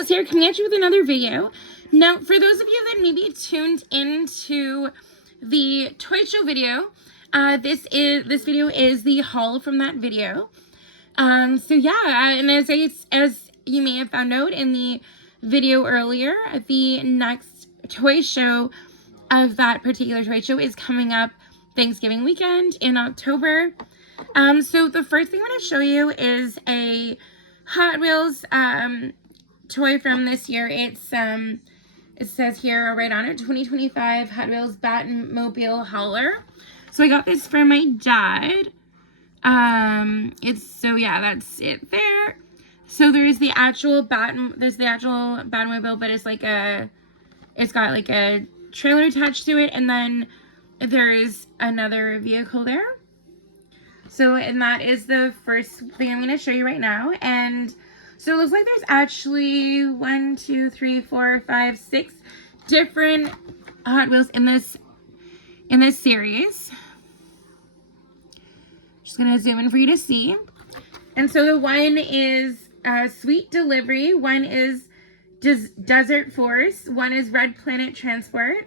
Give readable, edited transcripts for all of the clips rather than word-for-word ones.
Liz here, coming at you with another video. Now, for those of you that maybe tuned into the toy show video, this video is the haul from that video. So yeah, and as you may have found out in the video earlier, the next toy show of that particular toy show is coming up Thanksgiving weekend in October. So the first thing I'm going to show you is a Hot Wheels toy from this year. It's it says here right on it, 2025 Hot Wheels Batmobile Hauler. So I got this for my dad. So yeah, that's it there. So there's the actual Batmobile, but it's got like a trailer attached to it, and then there is another vehicle there. So, and that is the first thing I'm going to show you right now. And so it looks like there's actually 1, 2, 3, 4, 5, 6 different Hot Wheels in this series. Just going to zoom in for you to see. And so the one is Sweet Delivery, one is Desert Force, one is Red Planet Transport,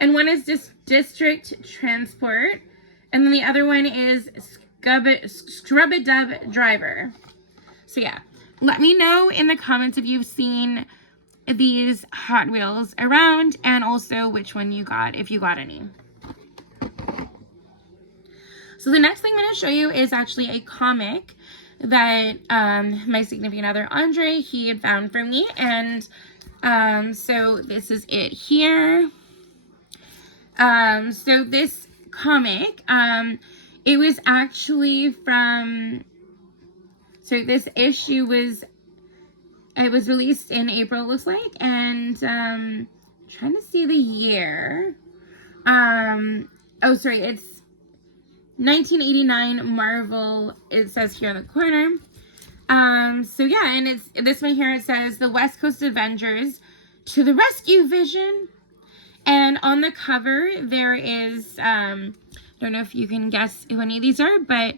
and one is District Transport, and then the other one is Scrub-a-Dub Driver. So yeah, let me know in the comments if you've seen these Hot Wheels around, and also which one you got, if you got any. So the next thing I'm going to show you is actually a comic that my significant other, Andre, he had found for me. And so this is it here. So this comic, it was actually from, so this issue was, it was released in April, it looks like, and trying to see the year. Oh, sorry, it's 1989 Marvel, it says here in the corner. So yeah, and it's this one here, it says the West Coast Avengers to the rescue, Vision. And on the cover there is, I don't know if you can guess who any of these are, but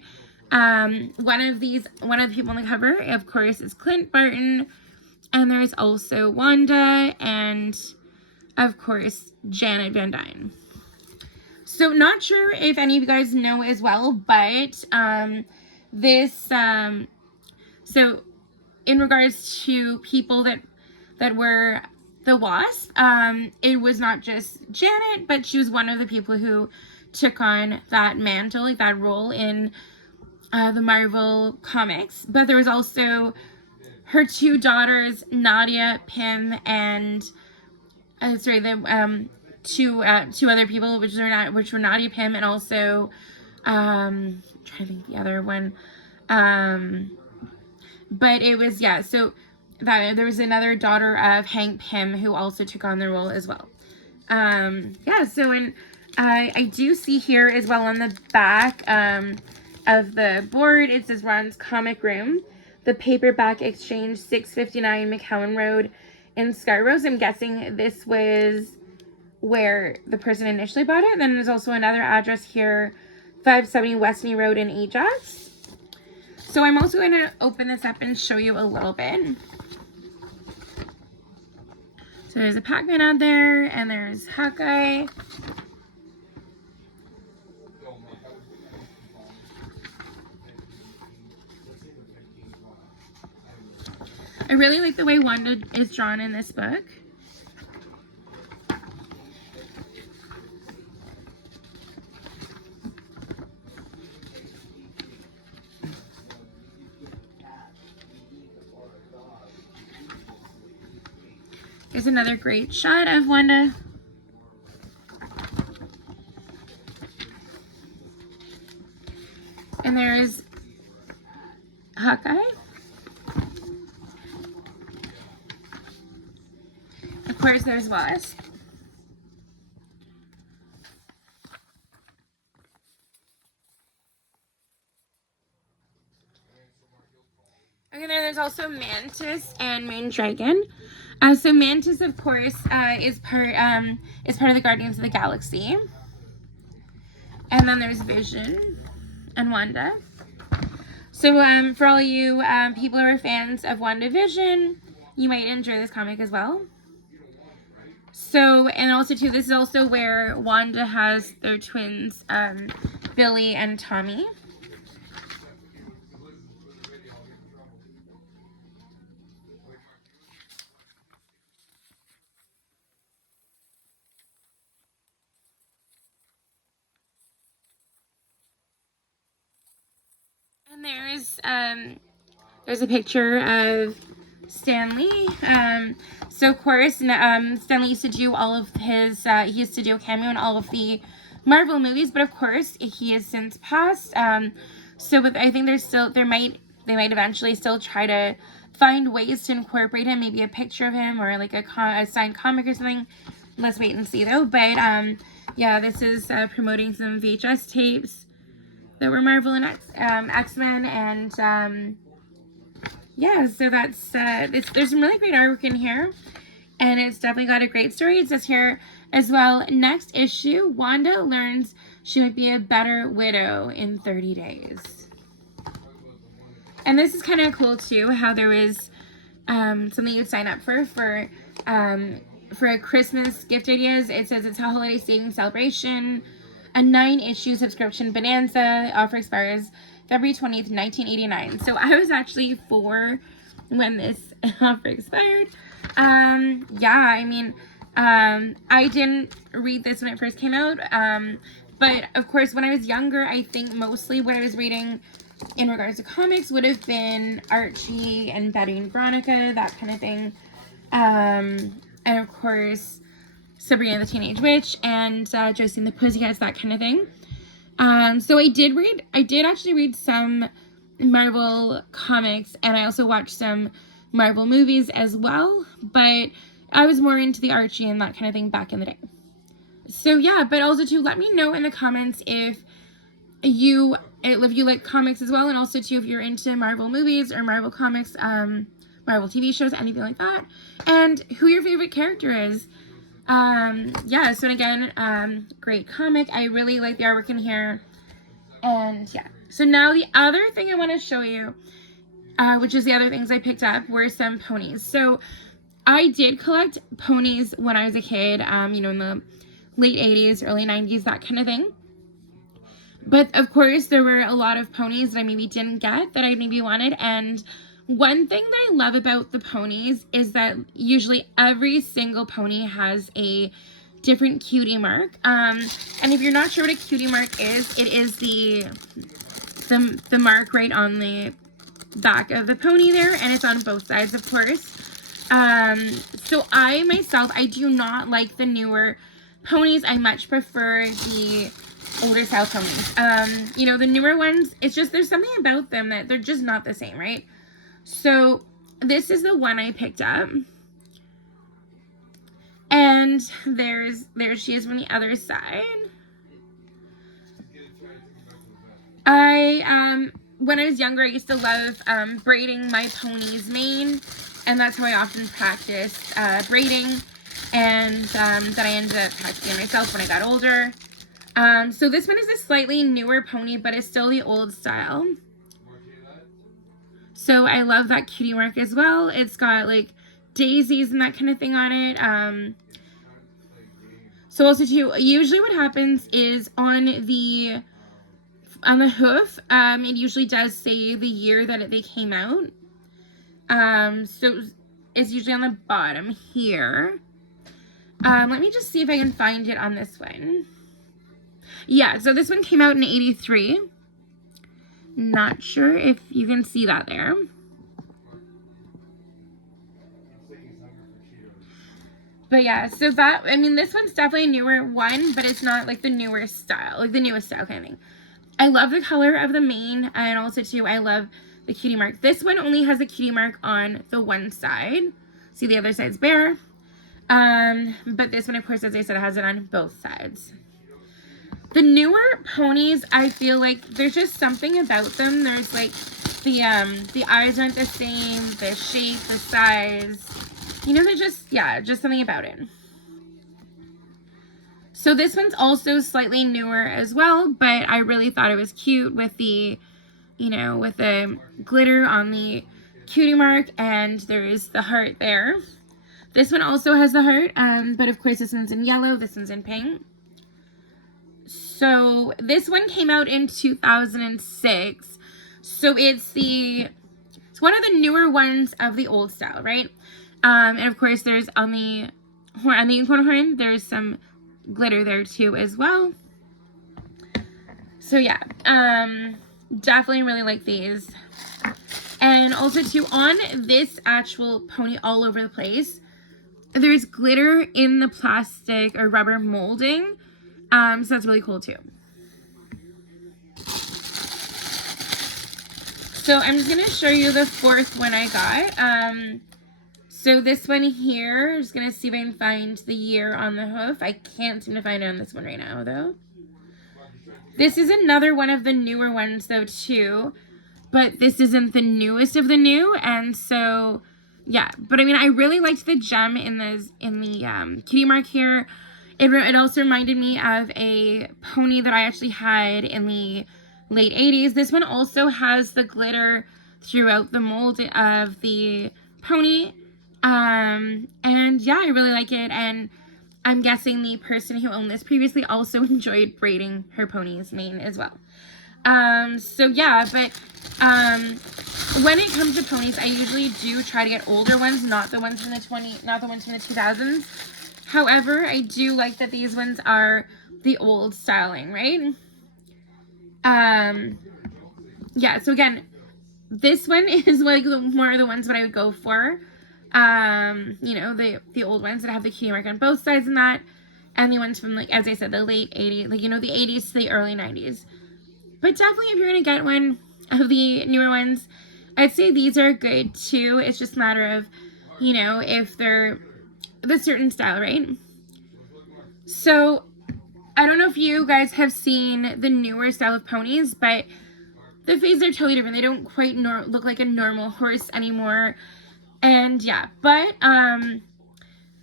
one of the people on the cover, of course, is Clint Barton, and there's also Wanda, and of course Janet Van Dyne. So not sure if any of you guys know as well, but so in regards to people that were the Wasp, it was not just Janet, but she was one of the people who took on that mantle, like that role in the Marvel comics. But there was also her two daughters, Nadia, Pym, and two other people, which were Nadia, Pym, and also I'm trying to think the other one. But it was, yeah, so that there was another daughter of Hank Pym who also took on the role as well. Yeah, so and I do see here as well on the back of the board, it says Ron's Comic Room, the Paperback Exchange, 659 McCowan Road in Scarborough. So I'm guessing this was where the person initially bought it. Then there's also another address here, 570 Westney Road in Ajax. So I'm also going to open this up and show you a little bit. So there's a Pac-Man out there, and there's Hawkeye. I really like the way Wanda is drawn in this book. Here's another great shot of Wanda. And there's Hawkeye. Of course, there's Wasp. Okay, there's also Mantis and Moon Dragon. So Mantis, of course, is part of the Guardians of the Galaxy. And then there's Vision and Wanda. So for all you people who are fans of WandaVision, you might enjoy this comic as well. So, and also too, this is also where Wanda has their twins, Billy and Tommy. And there's a picture of Stanley. So of course, Stanley used to do all of his, he used to do a cameo in all of the Marvel movies, but of course, he has since passed. But I think they might eventually still try to find ways to incorporate him, maybe a picture of him or like a signed comic or something. Let's wait and see though. But yeah, this is promoting some VHS tapes that were Marvel and X-Men, and yeah, so that's there's some really great artwork in here, and it's definitely got a great story. It says here as well, next issue, Wanda learns she might be a better widow in 30 days. And this is kind of cool too, how there is something you'd sign up for a Christmas gift ideas. It says it's a holiday savings celebration, a 9-issue subscription bonanza. The offer expires February 20th, 1989. So I was actually 4 when this offer expired. Yeah, I mean, I didn't read this when it first came out. But of course, when I was younger, I think mostly what I was reading in regards to comics would have been Archie and Betty and Veronica, that kind of thing. And of course, Sabrina the Teenage Witch and Josie and the Pussycats, that kind of thing. So I did actually read some Marvel comics, and I also watched some Marvel movies as well, but I was more into the Archie and that kind of thing back in the day. So yeah, but also too, let me know in the comments if you like comics as well, and also too if you're into Marvel movies or Marvel comics, Marvel TV shows, anything like that, and who your favorite character is. Yeah, so again, great comic. I really like the artwork in here. And yeah, so now the other thing I want to show you, which is the other things I picked up, were some ponies. So I did collect ponies when I was a kid, you know, in the late 80s, early 90s, that kind of thing. But of course, there were a lot of ponies that I maybe didn't get that I maybe wanted. And one thing that I love about the ponies is that usually every single pony has a different cutie mark. And if you're not sure what a cutie mark is, it is the mark right on the back of the pony there, and it's on both sides, of course. So I myself, I do not like the newer ponies. I much prefer the older style ponies. You know, the newer ones, it's just, there's something about them that they're just not the same, right? So this is the one I picked up, and there she is from the other side. When I was younger, I used to love braiding my pony's mane, and that's how I often practiced braiding, and then I ended up practicing myself when I got older. So this one is a slightly newer pony, but it's still the old style. So I love that cutie mark as well. It's got like daisies and that kind of thing on it. So also too, usually what happens is on the hoof, it usually does say the year that they came out. So it's usually on the bottom here. Let me just see if I can find it on this one. Yeah, so this one came out in 83. Not sure if you can see that there. But yeah, so that, I mean, this one's definitely a newer one, but it's not like the newer style, like the newest style kind of thing. I love the color of the mane, and also too, I love the cutie mark. This one only has a cutie mark on the one side. See, the other side's bare. But this one, of course, as I said, has it on both sides. The newer ponies, I feel like there's just something about them. There's like the eyes aren't the same, the shape, the size. You know, they're just, yeah, just something about it. So this one's also slightly newer as well, but I really thought it was cute with the, you know, with the glitter on the cutie mark, and there's the heart there. This one also has the heart, but of course this one's in yellow, this one's in pink. So this one came out in 2006. So it's one of the newer ones of the old style, right? And of course there's on the unicorn horn, there's some glitter there too as well. So yeah, definitely really like these. And also too, on this actual pony all over the place, there's glitter in the plastic or rubber molding. So that's really cool too. So I'm just going to show you the fourth one I got. So this one here, I'm just going to see if I can find the year on the hoof. I can't seem to find it on this one right now, though. This is another one of the newer ones, though, too. But this isn't the newest of the new, and so, yeah. But, I mean, I really liked the gem in the cutie mark here. It also reminded me of a pony that I actually had in the late 80s. This one also has the glitter throughout the mold of the pony. And yeah, I really like it. And I'm guessing the person who owned this previously also enjoyed braiding her pony's mane as well. So yeah, but when it comes to ponies, I usually do try to get older ones, not the ones from the 2000s. However, I do like that these ones are the old styling, right? Yeah, so again, this one is like more of the ones that I would go for. You know, the old ones that have the cutie mark on both sides and that. And the ones from, like, as I said, the late 80s, like, you know, the 80s to the early 90s. But definitely if you're going to get one of the newer ones, I'd say these are good too. It's just a matter of, you know, if they're the certain style, right? So I don't know if you guys have seen the newer style of ponies, but the faces are totally different. They don't quite look like a normal horse anymore. And yeah, but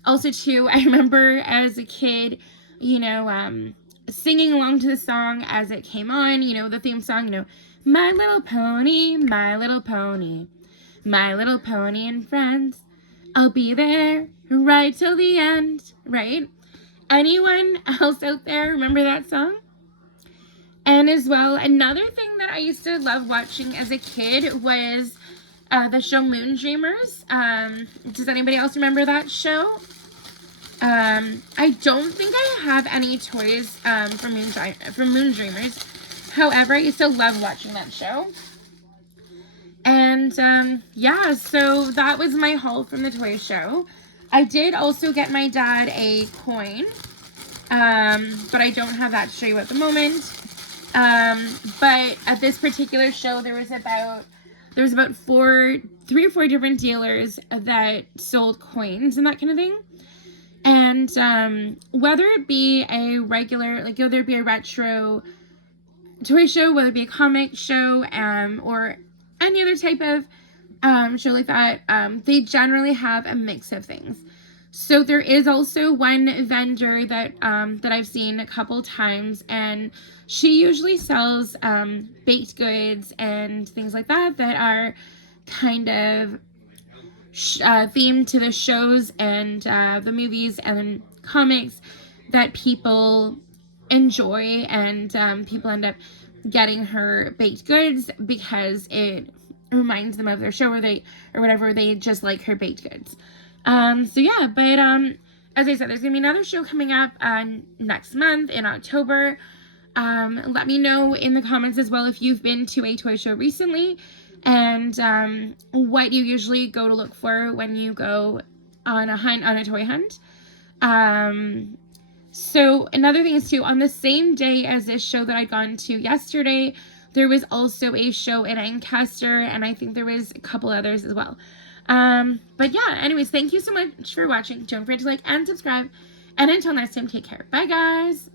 also too, I remember as a kid, you know, singing along to the song as it came on, you know, the theme song, you know, my little pony, my little pony, my little pony and friends, I'll be there right till the end, right? Anyone else out there remember that song? And as well, another thing that I used to love watching as a kid was the show Moon Dreamers. Does anybody else remember that show? I don't think I have any toys from Moon Dreamers. However, I used to love watching that show. And yeah, so that was my haul from the toy show. I did also get my dad a coin, but I don't have that to show you at the moment. But at this particular show, there was about 3 or 4 different dealers that sold coins and that kind of thing. And whether it be a regular, like whether it be a retro toy show, whether it be a comic show, or any other type of show like that, they generally have a mix of things. So there is also one vendor that I've seen a couple times, and she usually sells baked goods and things like that that are kind of themed to the shows and the movies and comics that people enjoy, and people end up getting her baked goods because it reminds them of their show or whatever, they just like her baked goods. So yeah, but as I said, there's gonna be another show coming up next month in October. Let me know in the comments as well if you've been to a toy show recently, and what you usually go to look for when you go on a toy hunt. So another thing is too, on the same day as this show that I'd gone to yesterday, there was also a show in Ancaster, and I think there was a couple others as well. But yeah, anyways, thank you so much for watching. Don't forget to like and subscribe, and until next time, take care. Bye, guys.